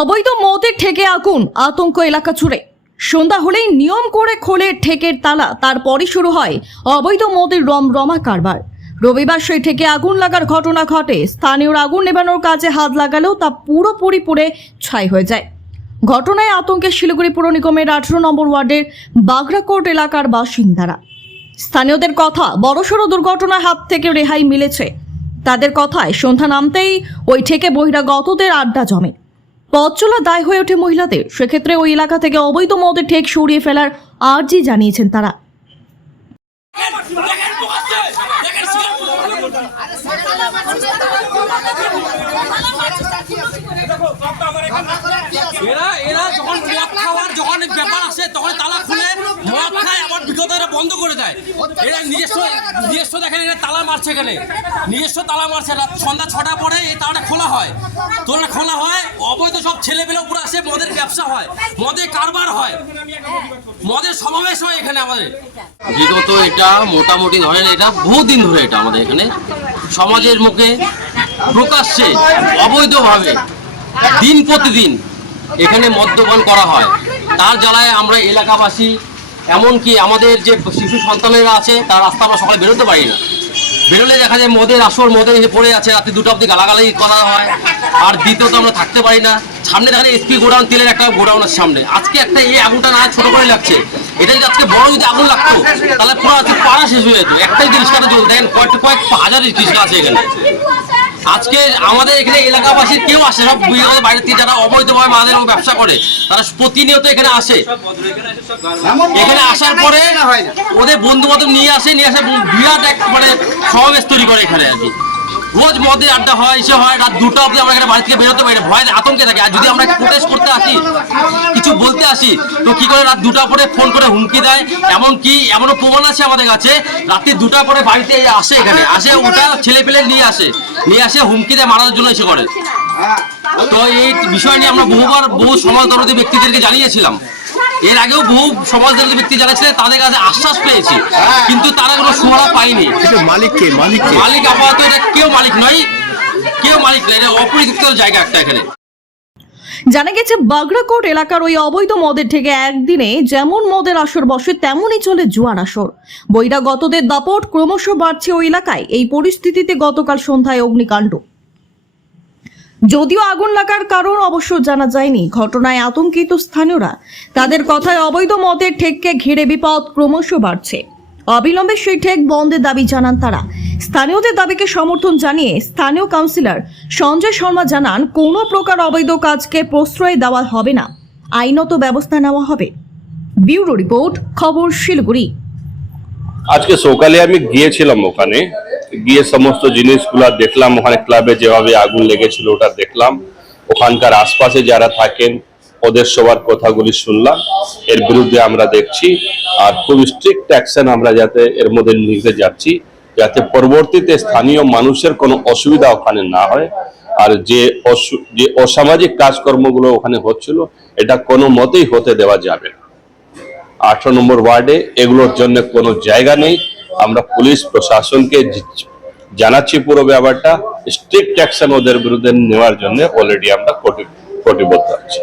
অবৈধ মদের ঠেকে আগুন, আতঙ্ক এলাকা জুড়ে। সন্ধ্যা হলেই নিয়ম করে খোলে ঠেকের তালা, তারপরই শুরু হয় অবৈধ মদের রমরমা কারবার। রবিবার সেই ঠেকে আগুন লাগার ঘটনা ঘটে। স্থানীয়রা আগুন নেভানোর কাজে হাত লাগালেও তা পুরোপুরি পুড়ে ছাই হয়ে যায়। ঘটনায় আতঙ্কে শিলিগুড়ি পুর নিগমের 18 নম্বর ওয়ার্ডের বাগড়াকোট এলাকার বাসিন্দারা। স্থানীয়দের কথা, বড়সড় দুর্ঘটনার হাত থেকে রেহাই মিলেছে। তাদের কথায় সন্ধ্যা নামতেই ওই ঠেকে বহিরাগতদের আড্ডা জমে। পথ চলা দায় হয়ে ওঠে মহিলাদের। সেক্ষেত্রে ওই এলাকা থেকে অবৈধ মদের ঠেক সরিয়ে ফেলার আর্জি জানিয়েছেন তারা। এরা যখন মদ খাওয়ার যখন ব্যাপার আসে তখন তালা খুলে মদ খায়, আবার বিগত বন্ধ করে দেয়। এরা নিজস্ব দেখেন, এরা তালা মারছে, এখানে নিজস্ব তালা মারছে। রাত সন্ধ্যা 6টা পরে এই তালাটা খোলা হয়, তোলা খোলা হয়। অবৈধ সব ছেলেপেলে উপরে আসে, মদের ব্যবসা হয়, মদের কারবার হয়, মদের সমাবেশ হয় এখানে আমাদের। বিগত এটা মোটামুটি ধরেন এটা বহুদিন ধরে এটা আমাদের এখানে সমাজের মুখে প্রকাশ্যে অবৈধভাবে দিন প্রতিদিন এখানে মদ্যপান করা হয়। তার জ্বালায় আমরা এলাকাবাসী, এমনকি আমাদের যে শিশু সন্তানেরা আছে তার রাস্তা আমরা সকালে বেরোতে পারি না। বেরোলে দেখা যায় মদের আসর, মদের এসে পড়ে আছে, রাতে 2টা অবধি গালাগালি করা হয়। আর দ্বিতীয়ত আমরা থাকতে পারি না। সামনে দেখা যায় এসপি গোডাউন, তেলের একটা গোডাউনের সামনে আজকে একটা এই আগুনটা না ছোট করে লাগছে। এটা যদি আজকে বড় যদি আগুন লাগতো তাহলে পুরো আজকে পাড়া শেষ হয়ে যেত। একটাই রিক্সাটা চলতে দেখেন কয়েক হাজার রিক্সা আছে এখানে। আজকে আমাদের এখানে এলাকাবাসীর কেউ আসে, সব বাইরে থেকে যারা অবৈধভাবে মাদের ব্যবসা করে তারা প্রতিনিয়ত এখানে আসে। এখানে আসার পরে ওদের বন্ধু বান্ধব নিয়ে আসে বিরাট এক মানে সমাবেশ তৈরি করে এখানে আর কি। রোজ মদের আড্ডা হয়, এসে হয় রাত 2টা অবধি আমরা এখানে বাড়ি থেকে বেরোতে পারি না, ভয় আতঙ্কে থাকে। আর যদি আমরা প্রোটেস্ট করতে আসি, কিছু বলতে আসি, তো কি করে রাত 2টা পরে ফোন করে হুমকি দেয়। এমনও প্রমাণ আছে আমাদের কাছে, রাত্রি 2টা পরে বাড়িতে আসে, এখানে আসে ওটা ছেলে পেলে নিয়ে আসে হুমকি দেয়, মারার জন্য এসে করে। তো এই বিষয় নিয়ে আমরা বহু সমাজদরদী ব্যক্তিদেরকে জানিয়েছিলাম। এর আগেও বহু সমাজদরদী ব্যক্তি জানিয়েছিলেন, তাদের কাছে আশ্বাস পেয়েছি, কিন্তু তারা কোনো সুরা পায়নি। মালিক আপাতত এটা কেউ মালিক নয়, এটা অপরিযুক্ত জায়গা একটা এখানে। জানা গেছে বাগড়াকোট এলাকার ওই অবৈধ মদের থেকে একদিনে যেমন মদের আসর বসে তেমনই চলে জুয়ার আসর। বহিরাগতদের দাপট ক্রমশ বাড়ছে ওই এলাকায়। এই পরিস্থিতিতে গতকাল সন্ধ্যায় অগ্নিকাণ্ড। যদিও আগুন লাগার কারণ অবশ্য জানা যায়নি। ঘটনায় আতঙ্কিত স্থানীয়রা। তাদের কথায় অবৈধ মদের ঠেককে ঘিরে বিপদ ক্রমশ বাড়ছে। অবিলম্বে সেই ঠেক বন্ধের দাবি জানান তারা। স্থানীয়দের দাবিকে সমর্থন জানিয়ে স্থানীয় কাউন্সিলর সঞ্জয় শর্মা জানান, কোনো প্রকার অবৈধ কাজকে প্রশ্রয় দেওয়া হবে না, আইনত ব্যবস্থা নেওয়া হবে। ব্যুরো রিপোর্ট, খবর শিলিগুড়ি। আজকে সকালে আমি গিয়েছিলাম, ওখানে গিয়ে সমস্ত জিনিসগুলো দেখলাম। ওখানে ক্লাবে যেভাবে আগুন লেগেছিল ওটা দেখলাম। ওখানকার আশপাশে যারা থাকেন ওদের সবার কথাগুলি শুনলাম। এর বিরুদ্ধে আমরা দেখছি আর খুব স্ট্রিক্ট অ্যাকশন আমরা যাতে এর মধ্যে নিতে যাচ্ছি, যাতে পরবর্তীতে স্থানীয় মানুষের কোনো অসুবিধা ওখানে না হয়। আর যে অসামাজিক কাজকর্মগুলো ওখানে হচ্ছিল এটা কোনো মতেই হতে দেওয়া যাবে না। 18 নম্বর ওয়ার্ডে এগুলোর জন্য কোনো জায়গা নেই। আমরা পুলিশ প্রশাসনকে জানাচ্ছি পুরো ব্যাপারটা, স্ট্রিক্ট অ্যাকশন ওদের বিরুদ্ধে নেওয়ার জন্য অলরেডি আমরা কটিবদ্ধ আছি।